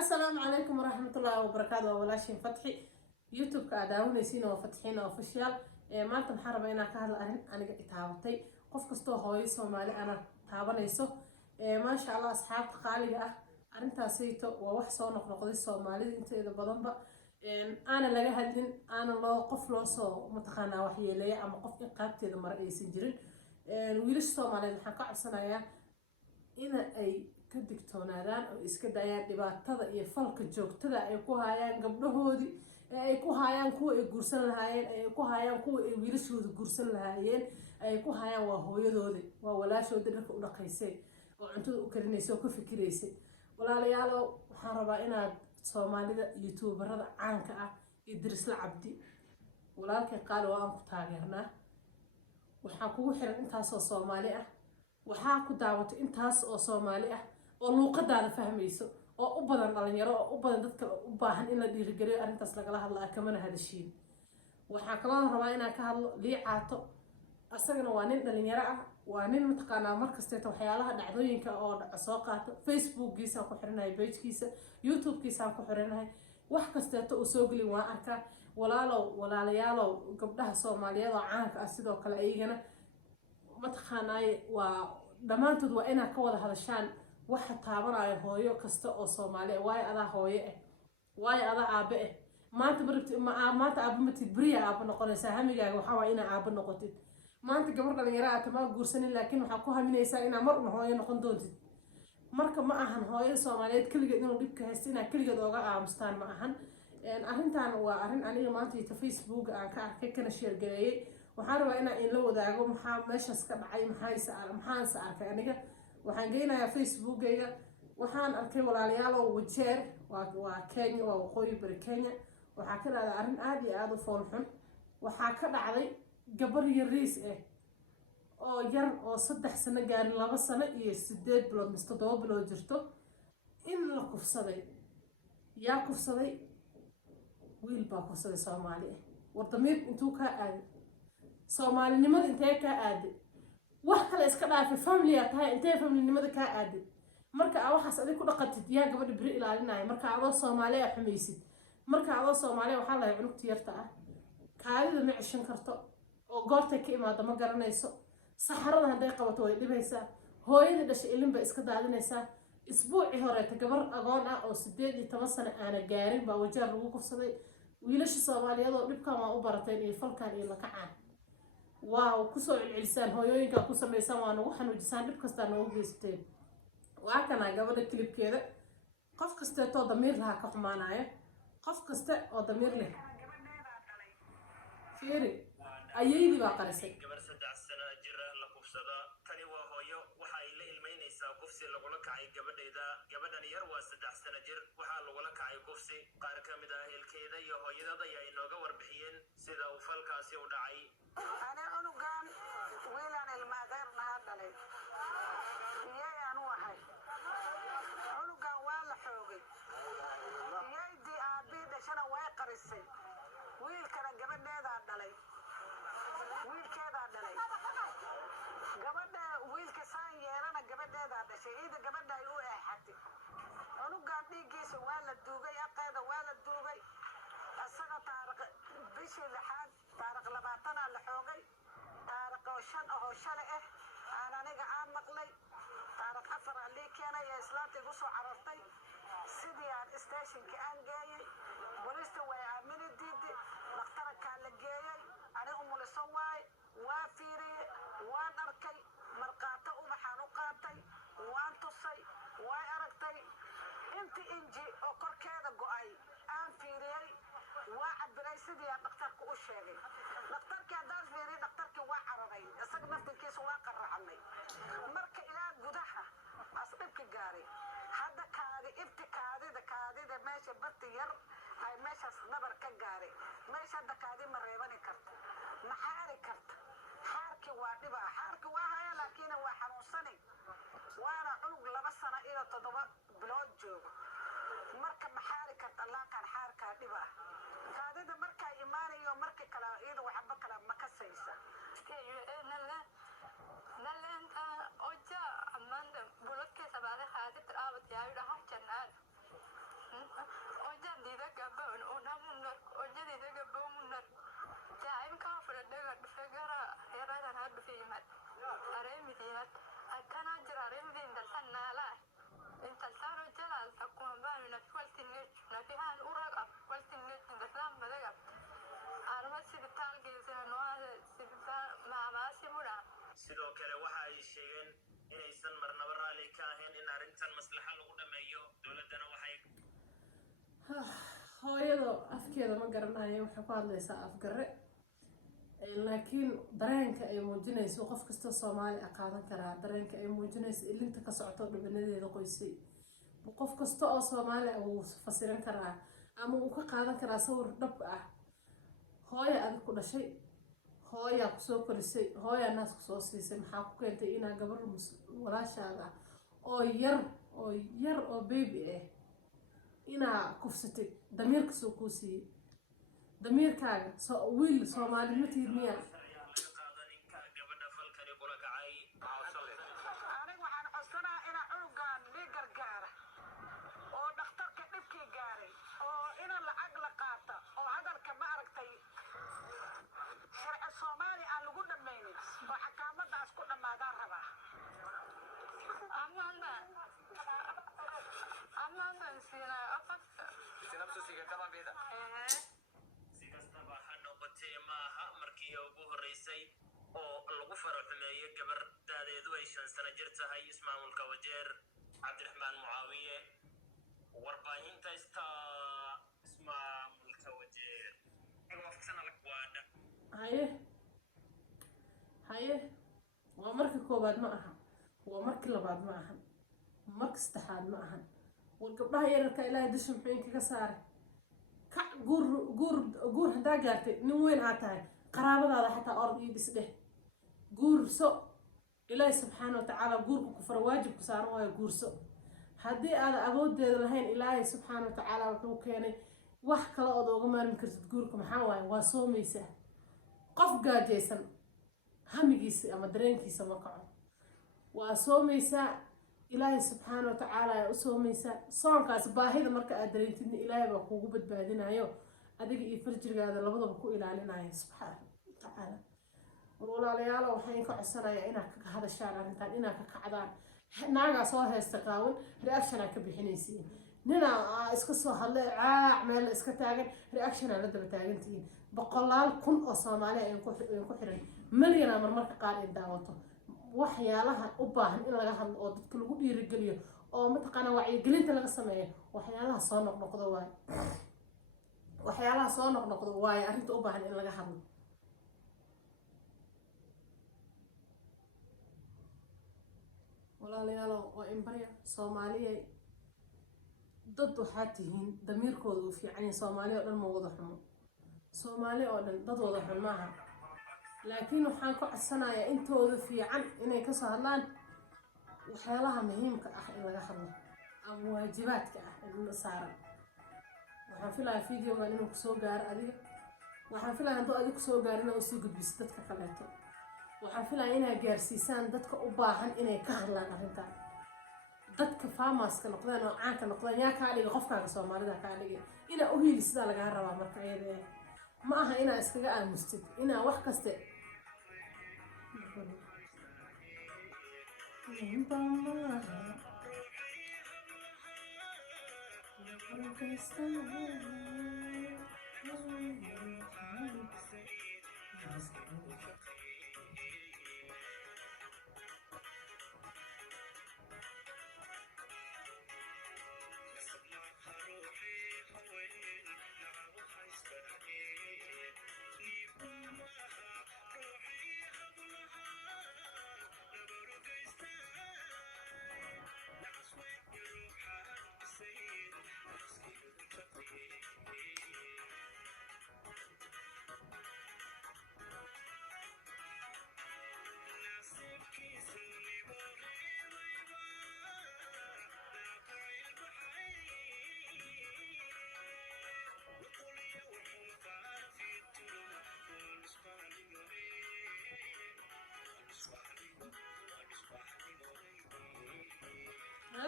السلام عليكم ورحمة الله وبركاته. ولاشين فتحي يوتيوب كعداونيسين وفتحين اوفيشال maanta maxaan rabaa inaan ka hadlo arrin aniga itaabatay qof kastoo hooyo Soomaali ana taabanayso maasha Allah asxaabta qaaliga ah arrintaasayto waa wax soo noqnoqday Soomaalida inteeda badanba ana laga hadlin ana loo qof loo soo mataqaanaa wax yeelay ama qof in qaabteeda mar aysan jirin wiilasha Soomaaliyeed waxaan ka codsanayaa in ay ka digtoonaadaan oo iska daayaan dhibaatada iyo falka joogtada ay ku hayaan gabdhahoodii ay ku hayaan kuwa ay guursan lahaayeen ay ku hayaan kuwa ay wiilashooda guursan lahaayeen ay ku hayaan waa hooyadoodii waa walaashooda dharka u dhaqaysay oo cuntada u karinaysay oo ka fikiraysay walaalayaal waxaan rabaa inaad Soomaalida youtuberada caanka ah Idris la Cabdi walaalkay qaali waa aan ku taageernaa waxaan kugu xiran intaas oo Soomaali ah waxaa ku daawato intaas oo Soomaali ah oo luuqadaada fahmayso oo u badan dhalinyaro oo u badan dadka u baahan in la dhiirigeliyo arrintaas lagala hadlaa kamana hadashiin waxaa kaloo rabaa inaan ka hadlo liicaato asagana waa nin dhalinyaro ah waa nin mataqaanaa markasteeta waxyaalaha dhacdooyinka oo dhaca soo qaato facebookgiisa ku xiranahay pagekiisa youtubekiisa ku xiranahay wax kasteeta uu soo gelin waa arkaa walaalayaalow gabdhaha Soomaaliyeed oo caanka ah sidoo kale ayagana mataqaanaa waa dhamaantood waa inaa ka wada hadashaan waxa taabanayo hooyo kasta oo Soomaali ah way adaa hooyo ah way adaa aabe ah maanta aabe ma tibriya aabe noqonaysa hamigaaga waxa waa inaa aabe noqotid maanta gabar dhalinyaro ah tama guursanin laakiin waxa ku haminaysaa inaa mar una hooyo noqon doontid marka ma ahan hooyo Soomaaliyeed kaligeed inuu dhibka haysto inaa kaligeed ooga aamustaan ma ahan arrintan waa arrin aniga maanta Facebook aan ka arkay kana share gareeyay waxaan rabaa inaan in la wadaago maxaa meeshaas ka dhacay maxaan arkay aniga waxaan geynayaa Facebookgayga waxaan arkay walaalayaal oo wajeer waa Kenya waa waqooyi bari Kenya waxaa ka dhacday arrin aad iyo aad u fool xun waxaa ka dhacday gabar yariis ah oo yar oo 3 sano gaarin 2 sano iyo 8 bilood mise 7 bilood jirto in la kufsaday yaa kufsaday wiil baa kufsaday Soomaali ah wardamiir intuu ka aaday Soomaalinimada intee ka aaday wax kale iska dhaafay family tahay intee familynimada ka aaday marka aad waxaas adiga ku dhaqantid yaa gabadha biri ilaalinay marka aad Soomaali ah xumaysid marka aad Soomaali waxa la cunugta yarta ah kaalida ma cishan karto oo goorta ka imaado ma garanayso saxarada haday qabato way dhibaysaa hooyada dhashay ilin ba iska daadinaysaa isbuuci hore gabar agoon ah oo 18 sano aan gaarin baa wajeer lagu kufsaday wiilasha Soomaaliyeed oo dhibkan waa u barateen in falkan iyo la kacaan waaw ku soo cilcilisaan hooyooyinka ku sameeysan waa nagu xanuujisaan dhib kasta noogu geysteen waa kana gabadha klibkeeda qof kasta oo damiir laha ka xumaanaya qof kasta oo damiir leh fiiri ayaydi baa qarisay gabar 3 sano jir la kufsada tani waa hooyo waxa ay la ilmeynaysaa kufsi lagula kacay gabadhan yar waa 3 sano jir waxa lagula kacay kufsi qaar ka mid ah ehelkeeda iyo hooyadada ay inooga warbixiyeen sida uu falkaasi u dhacay أنا عنقان ويلان المادر نهادلي يا أنوهاي عنقان ولا حوقي يدي أبي دشنا واقرسي ويل كان قبل نادا دلي ويل كذا دلي قبل ويل كسان يرانا قبل نادا دشي إذا قبل دا يوقع حتى عنقان ديجيس ولا الدوبي أقيد ولا الدوبي السنة طارق بشي لحد طارق لبعتنا لحوقي طارق وشن أو شلئه أنا نجا عام مقلي طارق أفر اللي كان يا إسلامتي قصو عرفتي سيدي عن استيشن كأن جاي بوليستو ويعمل الديدي نخترق كان لجاي أنا لسواي وافيري وان أركي مرقاتي ومحانو قاتي وان تصي واركتي انت انجي او كركيدا قوي ان فيري واحد بريسيدي دكتورك او شيغي دكتورك هدان فيري دكتورك waa cararay isaga naftiisa waa qarraxnay marka ilaa gudaha asbabka gaaray hadda kaadida meesha barti yar ay meeshaas nabar ka gaaray meesha hadda kaadi ma reebani karto ma xaari karto xaarki waa dhiba xaarki waa haya laakiin waa xanuunsanay waana cunug 2 sano iyo 7 bilood joogo marka ma xaari karto laakiin xaarka dhiba kaadida marka iimaanayo marka kala iyada waxba kala ma ka saysa نلن أوجا أمان بلوك كسبارة خادم ترابط يايو ده جنان diinad kana jira rimdin daltan naala inta saro jalal takuma baanu nafwaltin nafihan uraqab waltin daltan madaga arma sibital geesana noada sibital maamaasi mura sidoo kale waxa ay sheegeen inaysan marnaba raalli ka ahayn in arrintan maslaxa lagu dhameeyo dowladana waxay hooyada afkeeda ma garanayo waxay ku hadlaysaa afgarre laakiin dareenka ay muujinayso qof kasta Soomaali qaadan karaa dareenka ay muujinayso ilinta ka socoto dhibanadeeda qoysay qof kasta oo Soomaali uu fasiran karaa ama uu ka qaadan karaa sawir dhab ah hooyo aad ku dhashay hooyo ku soo korisay hooyo naas ku soo siisay maxaa ku keentay inaa gabar walaashaada oo yar oo baby ah inaa kufsatay damiirka soo ku siiyay damiirkaaga soo wiil Soomaali ma tiid miya gabadha falkani kula kacay aniga waxaan codsanaa ina cunugan lii gargaara oo dhakhtarka dhibkii gaaray oo ina lacag la qaata oo hadalka ma aragtay sharci Soomaali aan lagu dhamaynin oo xakaamadaas ku dhamaadaan rabaa amanda sina afaka sinabsu siga kama bida si kastaba ha noqotee maaha markii ugu horeysay oo lagu faro xumeeyay gabar daadeedu ay 5 sano jir tahay ismaamulka Wajeer Cabdiraxmaan Mucaawiye warbaahinta ismaamulka Wajeer wafsana la kwaada haye waa markii koobaad ma aha waa markii labaad ma aha markii saddexaad ma aha gabdhaha yararka ilaahay dusha muxuu inkaga saaray ka guur hadaa gaartay nin weyn aa tahay qaraabadaada xataa orod iyo dhisdheh guurso ilaahay subxaana wa tacaala guurka ku fara waajibku saaran waayo guurso haddii aada awoodeeda lahayn ilaahay subxaana wa tacaala wuxuu keenay wax kale ood uga maarmi kartid guurka maxaa waaye waa soomaysaa qof gaajaysan hamigiisa ama dareenkiisa ma kaco waa soomaysaa ilaahay subxaana wa tacaala ayaa u soomaysaa soonkaas baahida marka aad dareentidna ilaahay baa kuugu badbaadinayo adiga iyo farjirgaada labadaba ku ilaalinayo subxaana wa tacaala walaalayaal waxaan ka codsanayaa inaad ka hadashaan arrintan inaad ka kacdaan naagaa soo haysta qaawan reaction aad ka bixinaysiin nina iska soo hadlay caac meel iska taagan reaction aad la daba taagantihiin boqolaal kun oo Soomaali ay ku xiran milyan marmarka qaar in daawato waxyaalaha u baahan in laga hadlo oo dadka lagu dhiirigeliyo oo mataqaana wacyigelinta laga sameeyo waxyaalaha soo noqnoqdo waaye arrinta u baahan in laga hadlo walaalayaal waa imbarya Soomaaliya dad waxaa tihiin damiirkooda u fiican yahay Soomaali oo dhan ma wada xumo Soomaali oo dhan dad wada xun maaha laakiin waxaan ku codsanayaa intooda fiican inay ka soo hadlaan waxyaalaha muhiimka ah in laga hadlo ama waajibaadka ah in saaran waxaan filayaa videogan inuu kusoo gaaro adiga waxaan filayaa hadduu adiga kusoo gaaro inaa usii gudbiso dadka kaleeto waxaan filayaa inaa gaarsiisaan dadka u baahan inay ka hadlaan arrintan dadka farmerska noqdeen oo caanka noqdeen yaa kaa dhigay qofkaaga Soomaalida kaa dhigay inaa u hiili sidaa lagaa rabaa marka iyada ma aha inaa iskaga aamustid inaa wax kaste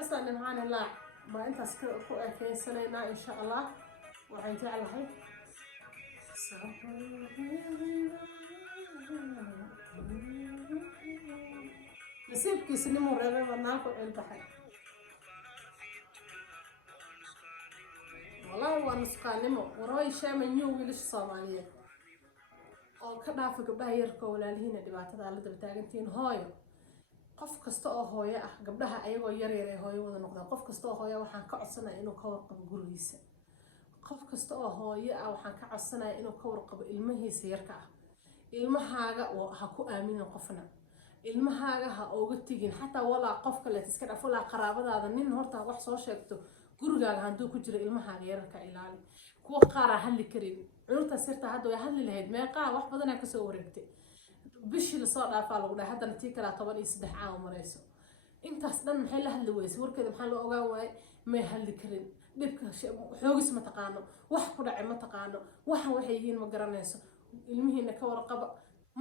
أصلاً معانا لا ما أنت كين سنة إن شاء الله وحيتي على هاي nasiibkiisa nimuu reebay banaanku cilbaxay والله waa nusqaanimo waray sheemanyo wiilasha Soomaaliyeed oo ka dhaafa gabdhaha yarka walaalihiina dhibaatada la daba taagantiin hooyo qof kasta oo hooyo ah gabdhaha ayagoo yar yar ay hooyo wada noqdaan qof kasta oo hooyo waxaan ka codsanayaa inuu ka warqabo gurigiisa qof kasta oo hooyo ah waxaan ka codsanayaa inuu ka warqabo ilmahiisa yarka ah ilmahaaga ha ku aaminin qofna ilmahaaga ha uga tigin xataa walaa qof kale iska dhaf walaa qaraabadaada nin horta wax soo sheegto gurigaaga haduu ku jiro ilmahaaga yarka ilaali kuwa qaar hadli karin cunta sirta hadda way hadli lahayd meeqa wax badan ka soo wareegtay bishii la soo dhaafaa lagu dhahay hadda tii kala 13 caaw marayso intaas dhan maxay la hadli weyse warkeeda maxaa loo ogaan waay ma hadli karin dhibka xoogis ma taqaano wax ku dhacay ma taqaano waxay yihiin ma garanayso ilmihiina ka warqaba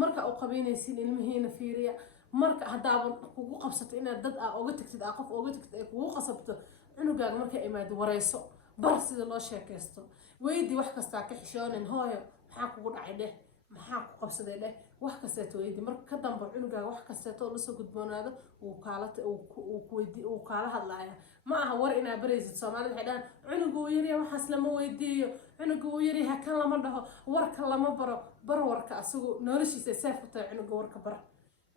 marka uu qabeynaysiin ilmihiina fiiriya marka hadaaba kugu qabsato inaad dad uga tagtid qof uga tagtid ay kugu qasabto cunugaaga marka imaado wareyso bar sida loo sheekaysto weydii wax kasta ka xishoonin hooyo maxaa kugu dhacay dheh maxaa ku qabsaday dheh wax kasta weydii marka ka dambe cunugaaga wax kasta oo la soo gudboonaado uu kala hadlaaya ma aha war inaa baraysid Soomaalida waxay dhahan cunugu yiri waxaas lama weydiiyo cunugu yiri kan lama dhaho warka lama baro warka asagu noloshiisa saaf ku tahay cunuga warka bar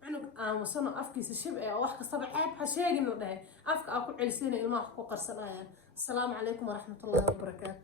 cunug aamusano afkiisa shib ee wax kastaba ceeb ha sheegin la dhahay afka ku celisay ilmaha ku qarsanayaan. Assalaamu calaykum waraxmatullaahi wabarakaatuh.